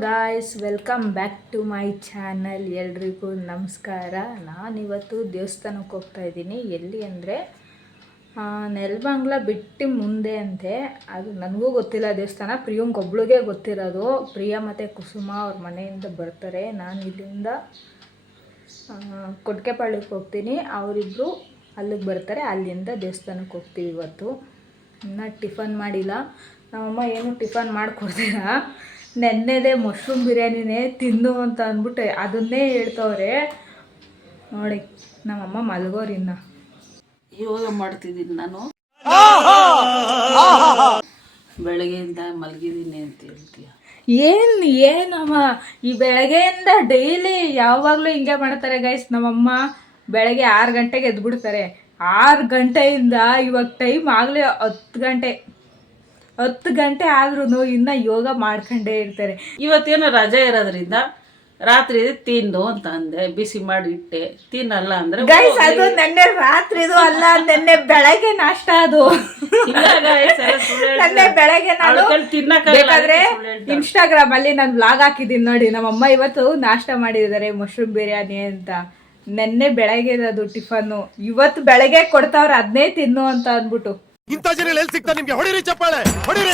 Guys welcome back to my channel ಎಲ್ರಿಗೂ ನಮಸ್ಕಾರ. ನಾನಿವತ್ತು ದೇವಸ್ಥಾನಕ್ಕೆ ಹೋಗ್ತಾ ಇದ್ದೀನಿ. ಎಲ್ಲಿ ಅಂದರೆ ನೆಲ್ಬಂಗ್ಲ ಬಿಟ್ಟು ಮುಂದೆ ಅಂತೆ. ಅದು ನನಗೂ ಗೊತ್ತಿಲ್ಲ ದೇವಸ್ಥಾನ. ಪ್ರಿಯಂಗೆ ಒಬ್ಳಿಗೆ ಗೊತ್ತಿರೋದು. ಪ್ರಿಯಾ ಮತ್ತು ಕುಸುಮ ಅವ್ರ ಮನೆಯಿಂದ ಬರ್ತಾರೆ. ನಾನು ಇಲ್ಲಿಂದ ಕೊಟ್ಕೆಪಾಳಿಗೆ ಹೋಗ್ತೀನಿ. ಅವರಿಬ್ಬರು ಅಲ್ಲಿಗೆ ಬರ್ತಾರೆ. ಅಲ್ಲಿಂದ ದೇವಸ್ಥಾನಕ್ಕೆ ಹೋಗ್ತೀವಿ ಇವತ್ತು. ಇನ್ನೂ ಟಿಫನ್ ಮಾಡಿಲ್ಲ. ನಮ್ಮಮ್ಮ ಏನು ಟಿಫನ್ ಮಾಡಿಕೊಡ್ತೀರ ನೆನ್ನೆದೇ ಮಶ್ರೂಮ್ ಬಿರಿಯಾನಿನೇ ತಿನ್ನು ಅಂತ ಅಂದ್ಬಿಟ್ಟು ಅದನ್ನೇ ಹೇಳ್ತವ್ರೆ. ನೋಡಿ ನಮ್ಮಮ್ಮ ಮಲಗೋರಿನ್ನ ಯೋಗ ಮಾಡ್ತಿದ್ದೀನಿ ನಾನು. ಬೆಳಗ್ಗೆಯಿಂದ ಮಲಗಿದ್ದೀನಿ ಅಂತ ಹೇಳ್ತೀಯ. ಏನು ಏನಮ್ಮ? ಈ ಬೆಳಗ್ಗೆಯಿಂದ ಡೈಲಿ ಯಾವಾಗಲೂ ಹಿಂಗೆ ಮಾಡ್ತಾರೆ ಗೈಸ್ ನಮ್ಮಮ್ಮ ಬೆಳಗ್ಗೆ ಆರು ಗಂಟೆಗೆ ಎದ್ಬಿಡ್ತಾರೆ. ಆರು ಗಂಟೆಯಿಂದ ಇವಾಗ ಟೈಮ್ ಆಗಲೇ ಹತ್ತು ಗಂಟೆ. ಹತ್ತು ಗಂಟೆ ಆದ್ರೂ ಇನ್ನ ಯೋಗ ಮಾಡ್ಕೊಂಡೇ ಇರ್ತಾರೆ. ಇವತ್ತೇನೋ ರಜೆ ಇರೋದ್ರಿಂದ ರಾತ್ರಿ ತಿಂದು ಅಂತ ಅಂದೆ ಬಿಸಿ ಮಾಡಿ ಇಟ್ಟೆ. ತಿನ್ನಲ್ಲ ಅಂದ್ರೆ ಗೈಸ್ ಅದು ನೆನ್ನೆ ರಾತ್ರಿದು ಅಲ್ಲ ನೆನ್ನೆ ಬೆಳಗ್ಗೆ ನಾಷ್ಟ ಅದು. ನೆನ್ನೆ ಬೆಳಗ್ಗೆ ನಾನು ಬೇಕಾದ್ರೆ ಇನ್ಸ್ಟಾಗ್ರಾಮ್ ಅಲ್ಲಿ ನಾನು ಬ್ಲಾಗ್ ಹಾಕಿದ್ದೀನಿ ನೋಡಿ ನಮ್ಮಮ್ಮ ಇವತ್ತು ನಾಷ್ಟ ಮಾಡಿದ್ದಾರೆ ಮಶ್ರೂಮ್ ಬಿರಿಯಾನಿ ಅಂತ. ನೆನ್ನೆ ಬೆಳಗ್ಗೆ ಅದು ಟಿಫನ್ ಇವತ್ತು ಬೆಳಗ್ಗೆ ಕೊಡ್ತಾವ್ರೆ ಅದನ್ನೇ ತಿನ್ನು ಅಂತ ಅಂದ್ಬಿಟ್ಟು. ಇಂಥ ಜನ ಎಲ್ಲಿ ಸಿಗ್ತಾರೆ ನಿಮ್ಗೆ? ಹೊಡಿರಿ ಚಪ್ಪಾಳೆ ಹೊಡಿರಿ.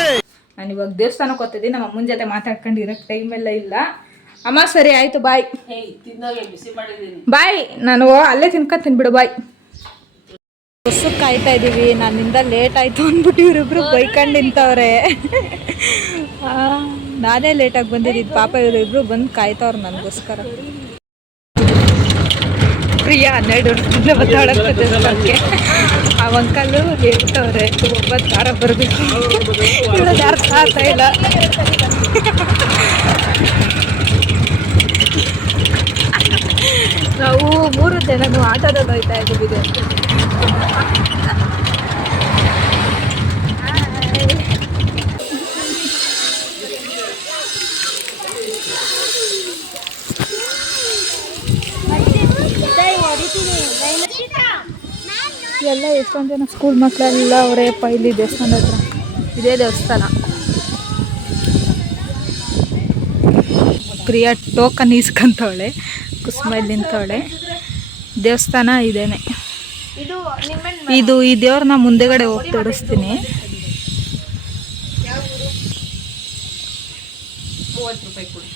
ನಾನು ಇವಾಗ ದೇವಸ್ಥಾನಕ್ಕೆ ಹೋಗ್ತಿದ್ದೀನಿ ನಮ್ಮ ಅಮ್ಮನ ಜೊತೆ ಮಾತಾಡ್ಕೊಂಡು ಇರೋಕ್ಕೆ ಟೈಮ್ ಎಲ್ಲ ಇಲ್ಲ. ಅಮ್ಮ ಸರಿ ಆಯ್ತು ಬಾಯ್ ಬಾಯ್ ನಾನು ಅಲ್ಲೇ ತಿನ್ಕೊಂಡ್ ತಿನ್ಬಿಡು ಬಾಯ್ ಬಸ್ಸು ಕಾಯ್ತಾ ಇದೀವಿ ನನ್ನಿಂದ ಲೇಟ್ ಆಯ್ತು ಅಂದ್ಬಿಟ್ಟು ಇವರಿಬ್ರು ಬೈಕಂಡ್ ನಿಂತವ್ರೆ. ಆ, ನಾನೇ ಲೇಟಾಗಿ ಬಂದಿದ್ದು ಪಾಪ ಇವರಿಬ್ರು ಬಂದು ಕಾಯ್ತವ್ರು ನನಗೋಸ್ಕರ. ಪ್ರಿಯ ಹನ್ನೆರಡು ವರ್ಷದಿಂದ ದೇವಸ್ಥಾನಕ್ಕೆ ಆ ಅಂಕಲ್ಲು ಹೇಳ್ತವ್ರೆ ಒಂಬತ್ತು ಸಾವಿರ ಬರಬೇಕು. ಹೇಳೋದು ಅರ್ಥ ಆಗ್ತಾ ಇಲ್ಲ. ನಾವು ಮೂರು ಜನನು ಆಟದಲ್ಲಿ ಹೋಯ್ತಾ ಇದ್ದೀವಿ. ಎಲ್ಲ ಎಷ್ಟೊಂದು ಜನ ಸ್ಕೂಲ್ ಮಕ್ಕಳೆಲ್ಲ ಅವರೇ ಪೈಲಿ ದೇವಸ್ಥಾನ ಹತ್ರ. ಇದೇ ದೇವಸ್ಥಾನ. ಪ್ರಿಯಾ ಟೋಕನ್ ಈಸ್ಕೊಂತವಳೆ ಕುಸುಮ ಇಲ್ಲಿ ನಿಂತವಳೆ. ದೇವಸ್ಥಾನ ಇದೇನೆ. ಇದು ಈ ದೇವ್ರನ್ನ ಮುಂದೆಗಡೆ ಹೋಗಿ ತೋರಿಸ್ತೀನಿ. ಮೂವತ್ತು ರೂಪಾಯಿ ಕೊಡಿ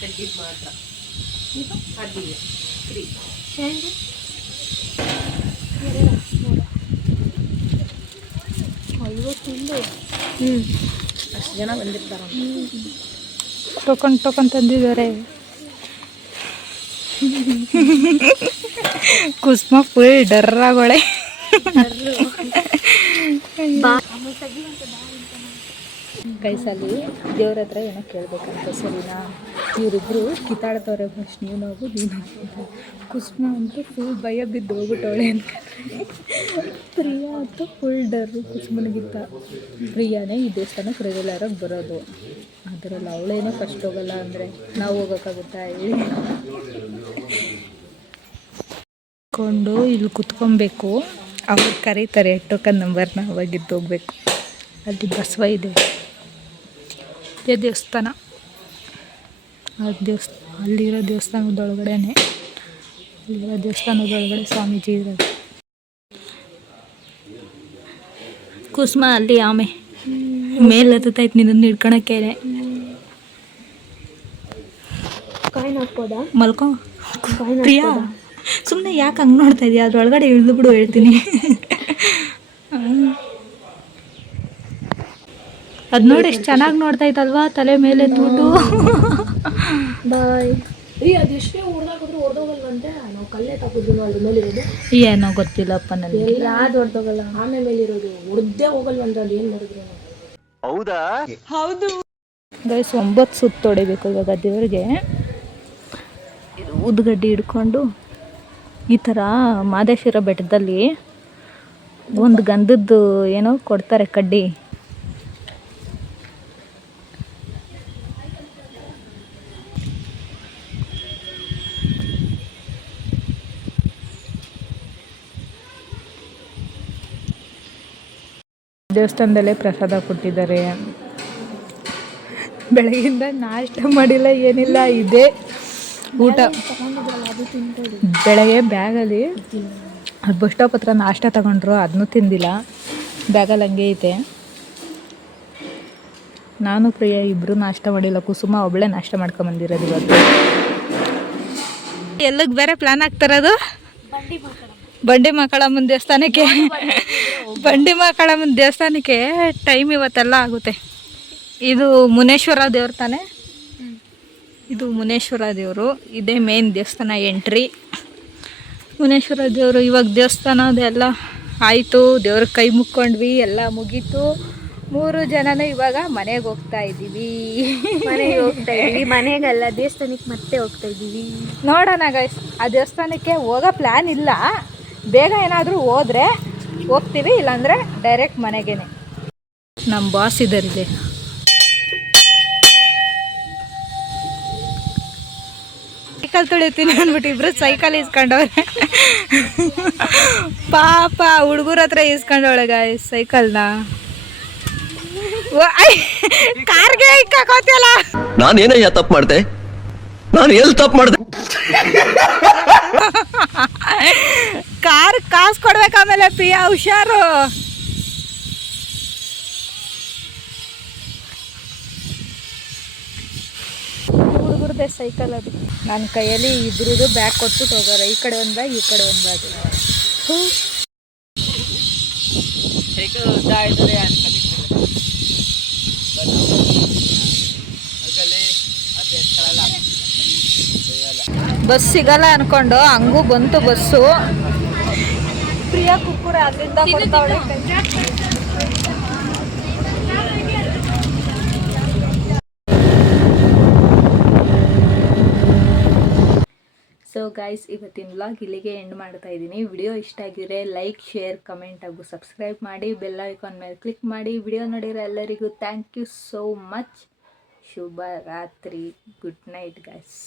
ಫ್ರೀ. ಮಾತ್ರ ಹ್ಞೂ ಅಷ್ಟು ಜನ ಬಂದಿರ್ತಾರ ಟೋಕನ್ ಟೋಕನ್ ತಂದಿದ್ದಾರೆ. ಕುಸ್ಮ ಫುಲ್ ಡರ್ರಾಗೋಳೆ ಕೈಸಲ್ಲಿ ದೇವ್ರ ಹತ್ರ ಏನೋ ಕೇಳ್ಬೇಕಂತ. ಸರಿನಾ? ಇವರಿಬ್ರು ಕಿತ್ತಾಡ್ತವ್ರೆ ಫಸ್ಟ್ ನೀವು ನಾವು ನೀನು ಕುಸುಮ ಅಂತೂ ಫುಲ್ ಭಯ ಬಿದ್ದು ಹೋಗ್ಬಿಟ್ಟವಳೆ ಅಂತ. ಪ್ರಿಯಾ ಅಂತೂ ಫುಲ್ ಡರ್ರು ಕುಸುಮನಿಗಿಂತ ಪ್ರಿಯಾನೇ ಈ ದೇವಸ್ಥಾನಕ್ಕೆ ರೆಗ್ಯುಲರಾಗಿ ಬರೋದು. ಅದರಲ್ಲಿ ಅವಳೇನೋ ಫಸ್ಟ್ ಹೋಗಲ್ಲ ಅಂದರೆ ನಾವು ಹೋಗೋಕ್ಕಾಗುತ್ತಾ ಹೇಳಿ. ಕೊಂಡು ಇಲ್ಲಿ ಕುತ್ಕೊಬೇಕು. ಅವ್ರು ಕರೀತಾರೆ, ಟೋಕನ್ ನಂಬರ್ನ ಅವಾಗಿದ್ದು ಹೋಗ್ಬೇಕು. ಅಲ್ಲಿ ಬಸವ ಇದೆ. ಇದೇ ದೇವಸ್ಥಾನ. ಆ ದೇವಸ್ಥಾನ ಅಲ್ಲಿರೋ ದೇವಸ್ಥಾನದೊಳಗಡೆನೆ ಅಲ್ಲಿರೋ ದೇವಸ್ಥಾನದೊಳಗಡೆ ಸ್ವಾಮೀಜಿ ಇರೋದು. ಕುಸುಮ ಅಲ್ಲಿ ಆಮೆ. ಮೇಲೆ ಹತ್ತೈತೆ ನಿನ್ನ ಹಿಡ್ಕೊಳಕ್ಕೆ. ಮಲ್ಕೊ. ಪ್ರಿಯಾ ಸುಮ್ಮನೆ ಯಾಕೆ ಹಂಗೆ ನೋಡ್ತಾ ಇದೀಯ? ಅದ್ರೊಳಗಡೆ ಇಳಿದು ಬಿಡು ಹೇಳ್ತೀನಿ. ಅದು ನೋಡಿ ಎಷ್ಟು ಚೆನ್ನಾಗಿ ನೋಡ್ತಾ ಇತ್ತಲ್ವಾ ತಲೆ ಮೇಲೆ ತೂಟು ಏನೋ ಗೊತ್ತಿಲ್ಲಪ್ಪ ನನಗೆ ಯಾವ್ದು ಹೊಡೆದೋಗಲ್ಲ ಆಮೆ ಮೇಲೆ ಇರೋದು. ಹೊಡೆದೇ ಹೋಗಲ್ವಂತ ಅಲ್ಲಿ ಏನ್ ಮಾಡಿದ್ರು? ಗೈಸ್ ಒಂಬತ್ತು ಸುತ್ತು ಹೊಡಿಬೇಕು ಇವಾಗ ದೇವ್ರಿಗೆ. ಇದು ಉದ್ಗಡ್ಡಿ ಹಿಡ್ಕೊಂಡು ಈ ಥರ ಮಾದೇಶ್ವರ ಬೆಟ್ಟದಲ್ಲಿ ಒಂದು ಗಂಧದ್ದು ಏನೋ ಕೊಡ್ತಾರೆ ಕಡ್ಡಿ. ದೇವಸ್ಥಾನದಲ್ಲೇ ಪ್ರಸಾದ ಕೊಟ್ಟಿದ್ದಾರೆ. ಬೆಳಗಿಂದ ನಾಷ್ಟ ಮಾಡಿಲ್ಲ, ಏನಿಲ್ಲ, ಇದೆ. ಊಟ. ಬೆಳಗ್ಗೆ ಬ್ಯಾಗಲ್ಲಿ ಅದು ಬಸ್ ಸ್ಟಾಪ್ ಹತ್ರ ನಾಷ್ಟ ತಗೊಂಡ್ರು ಅದನ್ನೂ ತಿಂದಿಲ್ಲ. ಬ್ಯಾಗಲ್ಲಿ ಹಂಗೆ ಐತೆ. ನಾನು, ಪ್ರಿಯ ಇಬ್ಬರು ನಾಷ್ಟ ಮಾಡಿಲ್ಲ. ಕುಸುಮ ಒಬ್ಬಳೆ ನಾಷ್ಟ ಮಾಡ್ಕೊಂಬಂದಿರೋದು ಇವತ್ತು. ಎಲ್ಲಿಗೆ ಬೇರೆ ಪ್ಲಾನ್ ಆಗ್ತಿರೋದು ಬಂಡಿ ಮಕ್ಕಳಮ್ಮನ ದೇವಸ್ಥಾನಕ್ಕೆ. ಬಂಡಿ ಮಕ್ಕಳಮ್ಮನ ದೇವಸ್ಥಾನಕ್ಕೆ ಟೈಮ್ ಇವತ್ತೆಲ್ಲ ಆಗುತ್ತೆ. ಇದು ಮುನೇಶ್ವರ ದೇವ್ರ ತಾನೆ. ಇದು ಮುನೇಶ್ವರ ದೇವರು. ಇದೇ ಮೇನ್ ದೇವಸ್ಥಾನ ಎಂಟ್ರಿ ಮುನೇಶ್ವರ ದೇವರು ಇವಾಗ ದೇವಸ್ಥಾನ ಅದೆಲ್ಲ ಆಯಿತು. ದೇವ್ರ ಕೈ ಮುಕ್ಕೊಂಡ್ವಿ ಎಲ್ಲ ಮುಗೀತು. ಮೂರು ಜನನೂ ಇವಾಗ ಮನೆಗೆ ಹೋಗ್ತಾ ಇದ್ದೀವಿ. ಮನೆಗೆ ಹೋಗ್ತಾ ಇದ್ದೀವಿ. ಮನೆಗಲ್ಲ ದೇವಸ್ಥಾನಕ್ಕೆ ಮತ್ತೆ ಹೋಗ್ತಾ ಇದ್ದೀವಿ. ನೋಡೋಣ ಗೈಸ್ ಆ ದೇವಸ್ಥಾನಕ್ಕೆ ಹೋಗೋ ಪ್ಲ್ಯಾನ್ ಇಲ್ಲ. ಬೇಗ ಏನಾದರೂ ಹೋದ್ರೆ ಹೋಗ್ತೀವಿ ಇಲ್ಲಾಂದರೆ ಡೈರೆಕ್ಟ್ ಮನೆಗೇನೆ. ನಮ್ಮ ಬಾಸ್ ಇದರಿದೆ ಸೈಕಲ್ ತೊಳಿತೀನಿ ಅಂದ್ಬಿಟ್ಟು ಇಬ್ರು ಸೈಕಲ್ ಇಸ್ಕೊಂಡವ್ರೆ ಪಾಪ ಹುಡುಗರ ಹತ್ರ ಇಸ್ಕೊಂಡವಳೆ ಗಾಯ್ಸ್ ಸೈಕಲ್ನ ಕಾರ್ಗೆ ಇಕ್ಕಾಕೋತಿಯಲ್ಲ ನಾನೇನಯ್ಯ ತಪ್ಪು ಮಾಡ್ದೆ? ನಾನು ಎಲ್ಲಿ ತಪ್ಪು ಮಾಡ್ದೆ? ಕಾರ್ ಕಾಸು ಕೊಡ್ಬೇಕು ಆಮೇಲೆ ಪ್ರಿಯಾ ಹುಷಾರು. ಹುಡುಗರದೇ ಸೈಕಲ್ ಅದು. ನನ್ನ ಕೈಯಲ್ಲಿ ಇಬ್ರದ್ದು ಬ್ಯಾಗ್ ಕೊಟ್ಬಿಟ್ಟು ಹೋಗೋರೆ ಈ ಕಡೆ ಒಂದು ಬ್ಯಾಗ್ ಈ ಕಡೆ ಒಂದು ಬ್ಯಾಗ್ ಹ್ಞೂ ಬಸ್ ಸಿಗಲ್ಲ ಅನ್ಕೊಂಡು ಹಂಗೂ ಬಂತು ಬಸ್ಸು. ಪ್ರಿಯಾ ಕುರ್ಕುರೆ ಅದರಿಂದ ಕೊಡ್ತಾವಳೆ ಸೊ ಗೈಸ್ ಇವತ್ತಿನ ವ್ಲಾಗ್ ಇಲ್ಲಿಗೆ ಎಂಡ್ ಮಾಡ್ತಾ ಇದ್ದೀನಿ. ವಿಡಿಯೋ ಇಷ್ಟ ಆಗಿದ್ರೆ ಲೈಕ್ ಶೇರ್ ಕಮೆಂಟ್ ಹಾಗೂ ಸಬ್ಸ್ಕ್ರೈಬ್ ಮಾಡಿ ಬೆಲ್ ಐಕಾನ್ ಮೇಲೆ ಕ್ಲಿಕ್ ಮಾಡಿ. ವಿಡಿಯೋ ನೋಡಿರೋ ಎಲ್ಲರಿಗೂ ಥ್ಯಾಂಕ್ ಯು ಸೋ ಮಚ್ ಶುಭ ರಾತ್ರಿ. Good night guys